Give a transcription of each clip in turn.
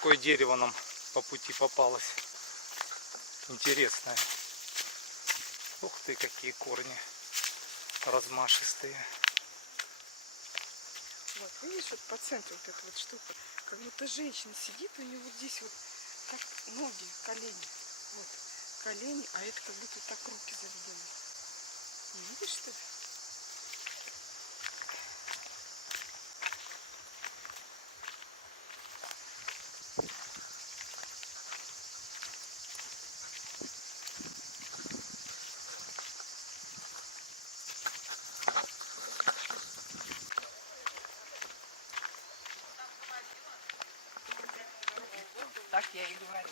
какое дерево нам по пути попалось. Интересное. Ух ты, какие корни размашистые. Вот, видишь, вот по центру вот эта вот штука. Как будто женщина сидит, у нее вот здесь вот как ноги, колени. Вот, колени, а это как будто так руки заведены. Не видишь, что ли? Так я и говорю.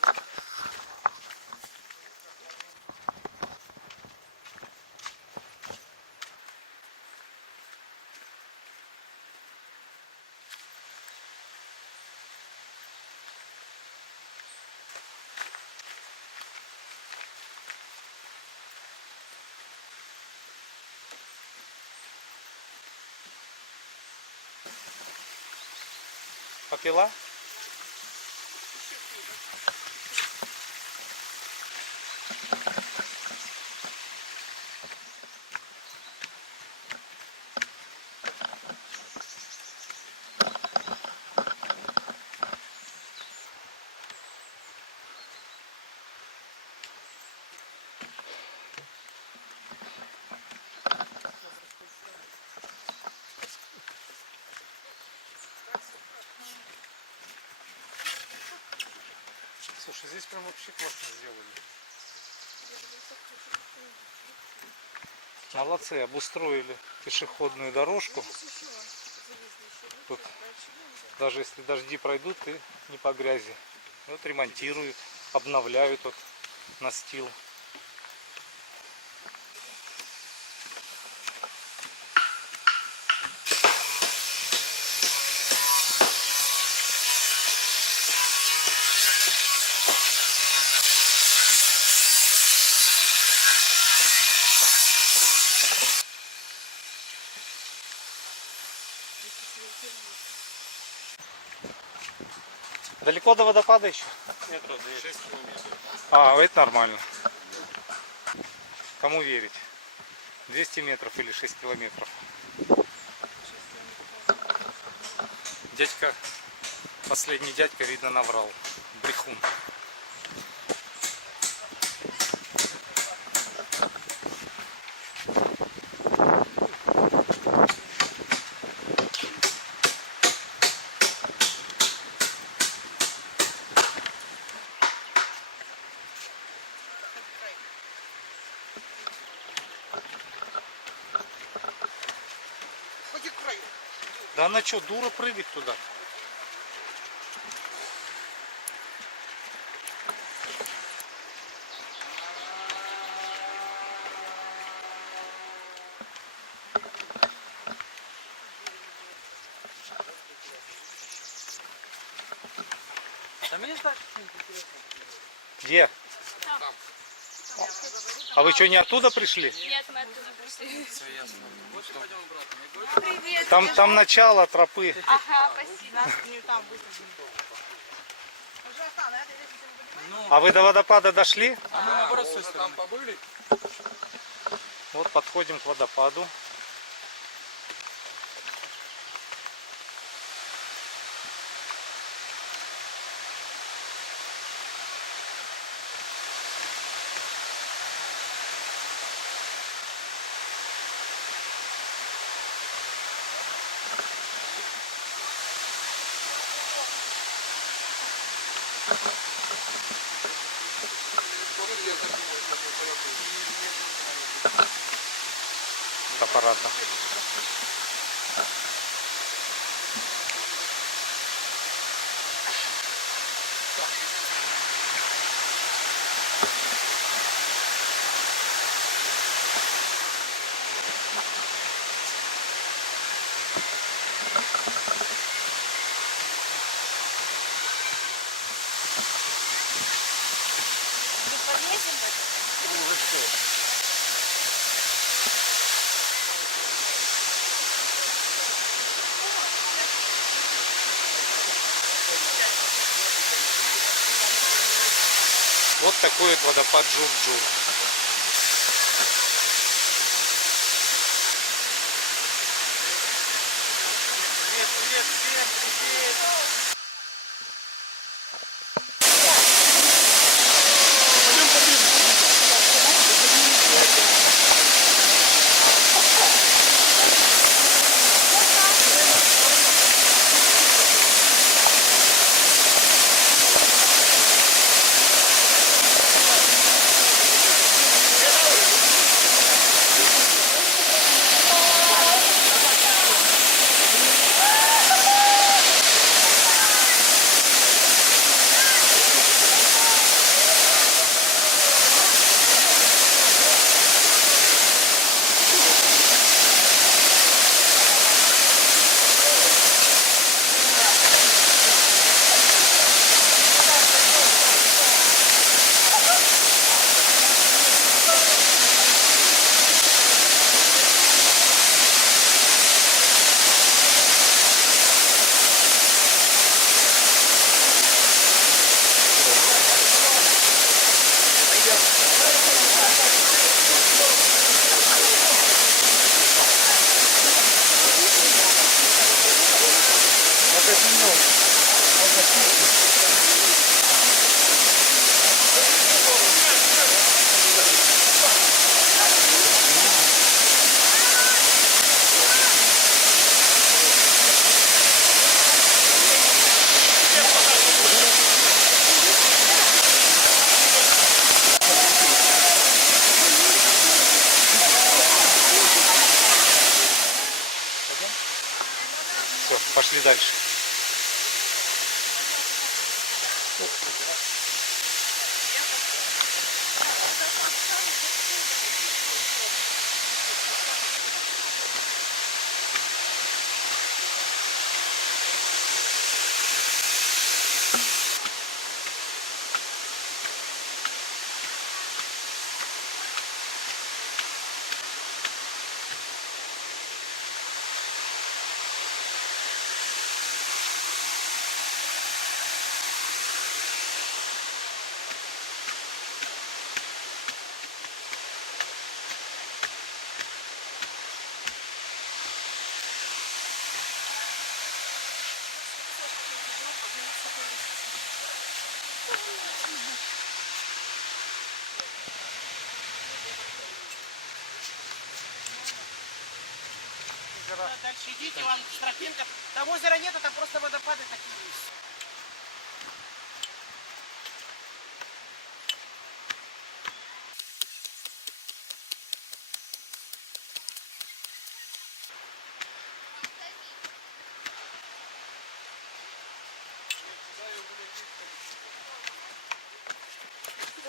Попила? Слушай, здесь прям вообще классно сделали. Молодцы, обустроили пешеходную дорожку. Тут даже если дожди пройдут, и не по грязи. Вот ремонтируют, обновляют вот настил. Далеко до водопада еще? Метров 6 километров. А, это нормально. Кому верить? 200 метров или 6 километров. Дядька, последний дядька, видно, наврал. Брехун. Ходи к краю. Да она что, дура, прыгать туда? Там есть дальше что-нибудь интересное? Где? Там. А вы что, не оттуда пришли? Нет, мы оттуда пришли. Все ясно. Вот пойдем обратно. Привет. Там начало тропы. Ага, спасибо. Там А вы до водопада дошли? А мы наоборот с той стороны. Там побыли? Вот подходим к водопаду. Аппарата. Полезем в это? Вот такой вот водопад Джур-Джур. Привет, привет, всем привет! Все, пошли дальше. Дальше идите, вам тропинка. Там озера нету, там просто водопады такие есть.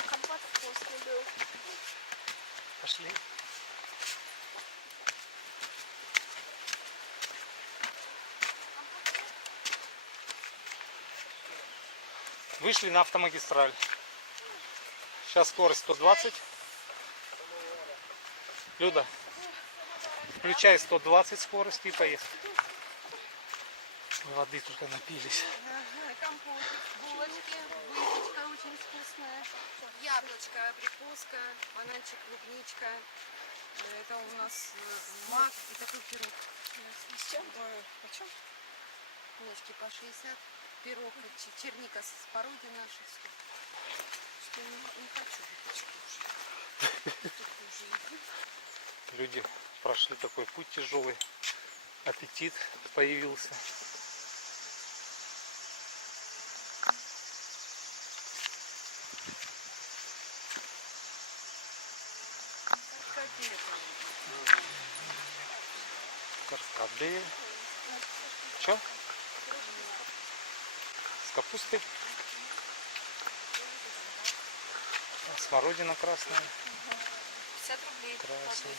Компот вкусный был. Пошли. Вышли на автомагистраль. Сейчас скорость 120. Люда, включай 120 скорость и поехали. Воды только напились. Компотик, булочки, выпечка очень вкусная. Яблочко, абрикоска, бананчик, клубничка. Это у нас мак и такой пирог. С чем? Почем? Булочки по 60. Пирог, черника с пороги нашей. Что я не хочу выпечку уже. Люди прошли такой путь тяжелый. Аппетит появился. Каркадель. Че? С капустой. Смородина красная. 50 рублей. Красная.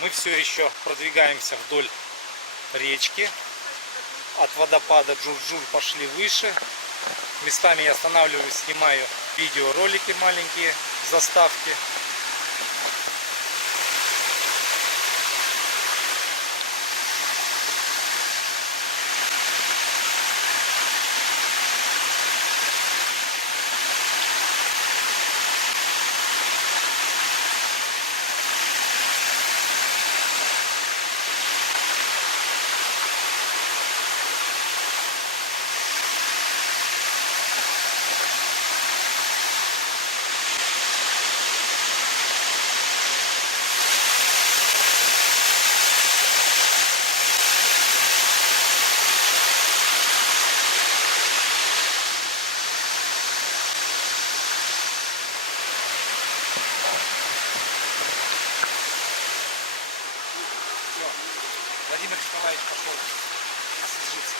Мы все еще продвигаемся вдоль речки. От водопада Джур-Джур пошли выше. Местами я останавливаюсь, снимаю видеоролики маленькие, заставки. Владимир Николаевич пошел освежиться.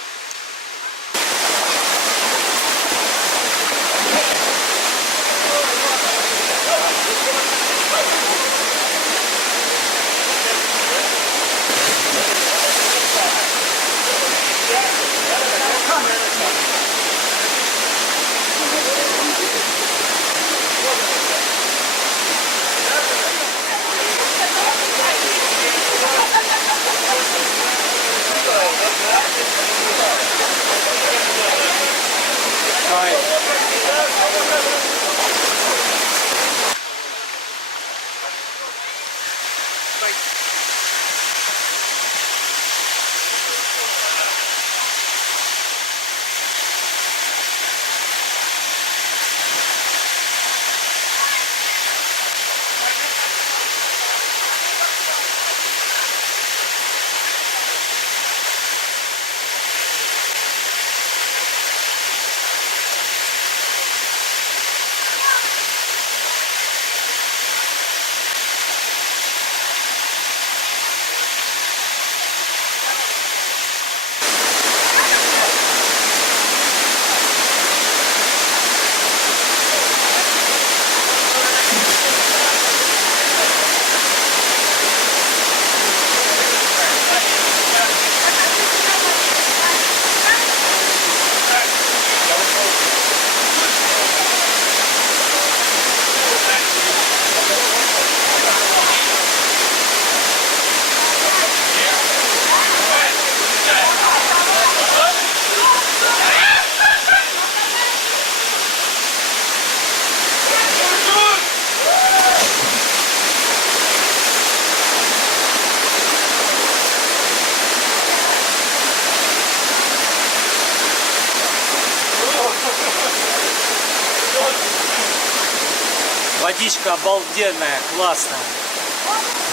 Водичка обалденная, классная,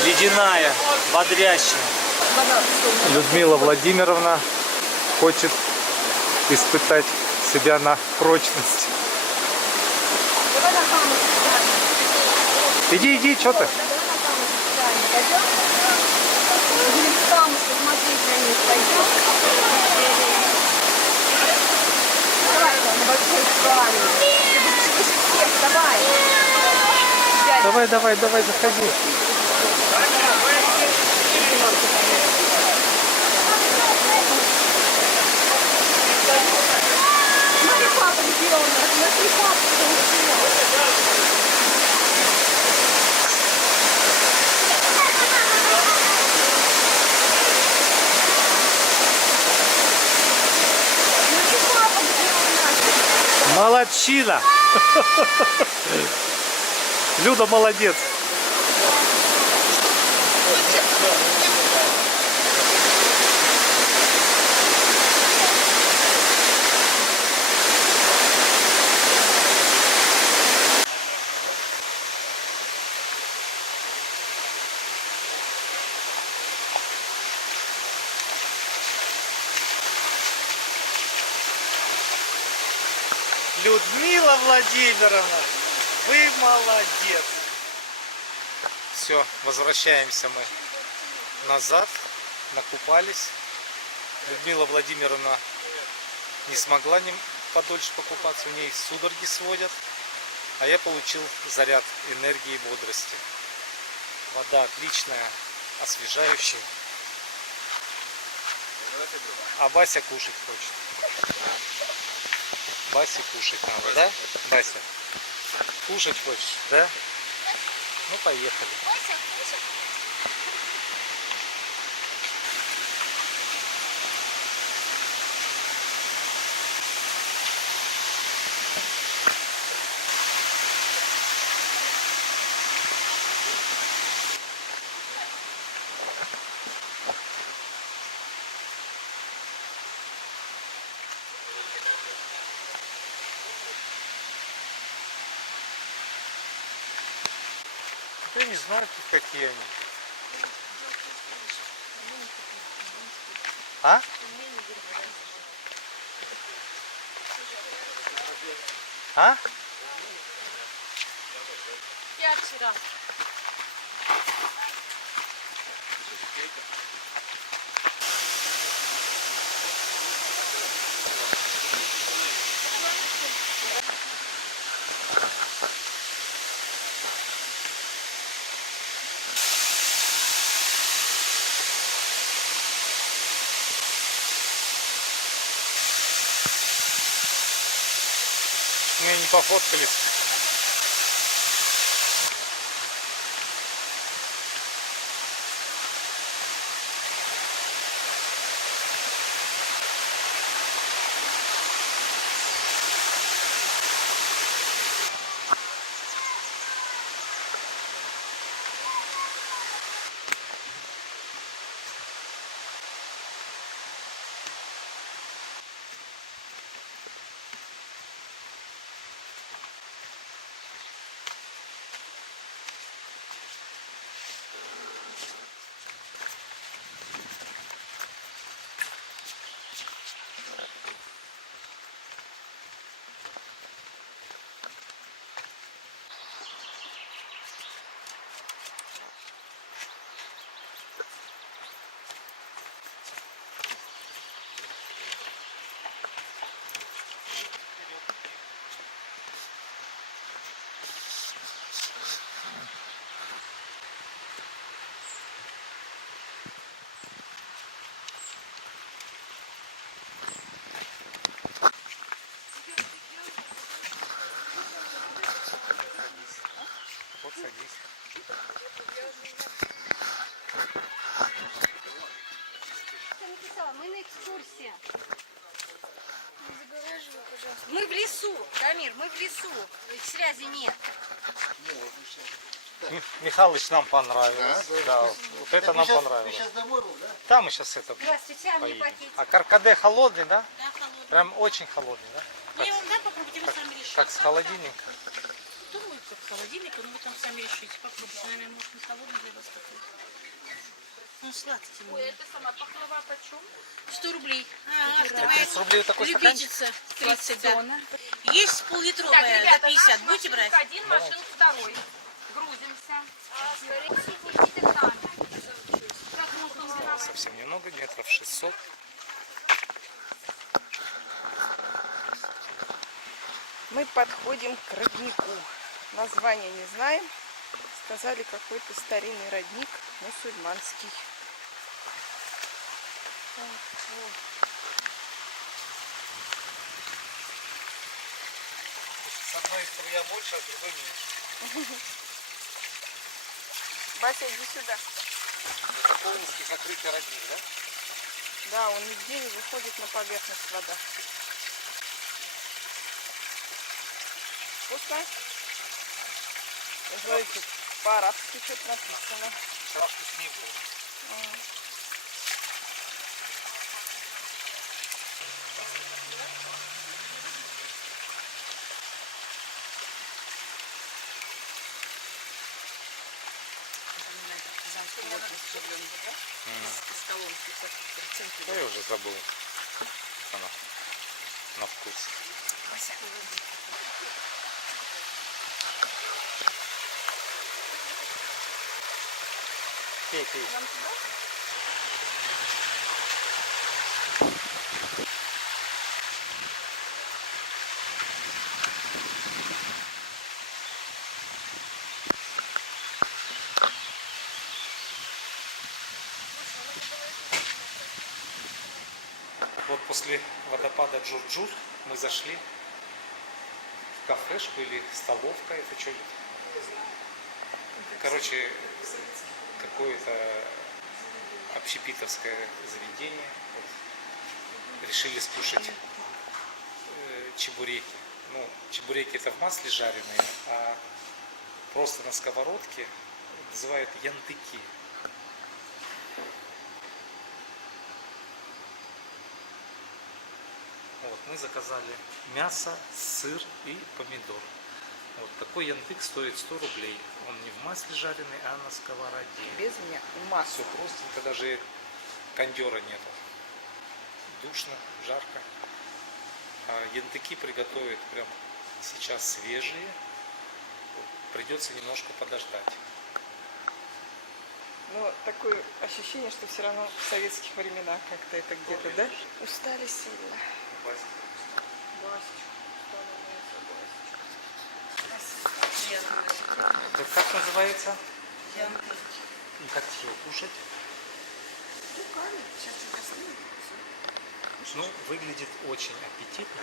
ледяная, бодрящая. Людмила Владимировна хочет испытать себя на прочность. Иди, иди, что ты? Давай, давай, давай, заходи. Смотри, папа, где он? Смотри, папа, Молодчина! Люда молодец! Людмила Владимировна, вы молодец! Все, возвращаемся мы назад, накупались. Людмила Владимировна не смогла подольше покупаться, у ней судороги сводят, а я получил заряд энергии и бодрости. Вода отличная, освежающий. А Бася кушать хочет. Басе кушать надо, да? Бася? Кушать хочешь, да? Ну, поехали. Я не знаю, какие они. А? А? Я вчера. Мы не пофоткались. Вот садись. Я написала, мы на экскурсии. Мы в лесу, Дамир, мы в лесу. Связи нет. Михалыч нам понравилось. Да, вот это нам понравилось. Сейчас домой был, да? Там мы сейчас это Здравствуйте, а мне поедем. пакетик. А каркаде холодный, да? Да, холодный. Прям очень холодный, да? Я вам дам, попробуйте, вы сами решите. Как с холодильника. Думаю, как холодильника, но вы там сами решите. Попробуйте, наверное, может, не холодный для вас такой. Он сладкий. Ой, это сама пахлава почем? 100 рублей. Ах, ты Это моя 30 рублей такой стаканчик? любительница. 30, да. Есть пол-литровая, Так, ребята, за 50. наш Будете брать? маршрут один, машин второй. Грузимся. Идите к нам. Как можно Совсем немного, метров 600. Мы подходим к роднику. Название не знаем. Сказали, какой-то старинный родник мусульманский. С одной струя больше, а с другой меньше. Бася, иди сюда. Это полностью закрытый родник, да? Да, он нигде не выходит на поверхность вода. Вкусно? Смотрите, по-арабски что-то написано. Вчера вкуснее было. Да я уже забыл. Она на вкус. Пей, пей. Вот после водопада Джур-Джур мы зашли в кафешку или столовка, это что? Короче, какое-то общепитовское заведение. Вот. Решили скушать чебуреки. Ну, чебуреки это в масле жареные, а просто на сковородке называют янтыки. Вот, мы заказали мясо, сыр и помидор. Вот такой янтык стоит 100 рублей. Он не в масле жареный, а на сковороде. Без масла. Все простенько, даже кондера нету. Душно, жарко. А янтыки приготовят прям сейчас свежие. Вот, придется немножко подождать. Но такое ощущение, что все равно в советских временах как-то это где-то, да? Устали сильно. Это как называется? И как его кушать? Сейчас что-то остынет. Ну, выглядит очень аппетитно.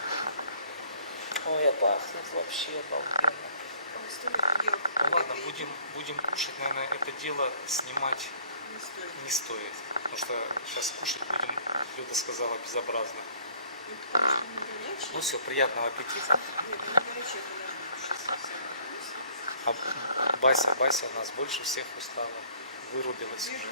Ой, а пахнет вообще обалденно. Ну ладно, будем кушать, наверное, это дело снимать не стоит. Потому что сейчас кушать будем, Люда сказала, безобразно. Ну все, приятного аппетита. А Бася у нас больше всех устала. Вырубилась уже.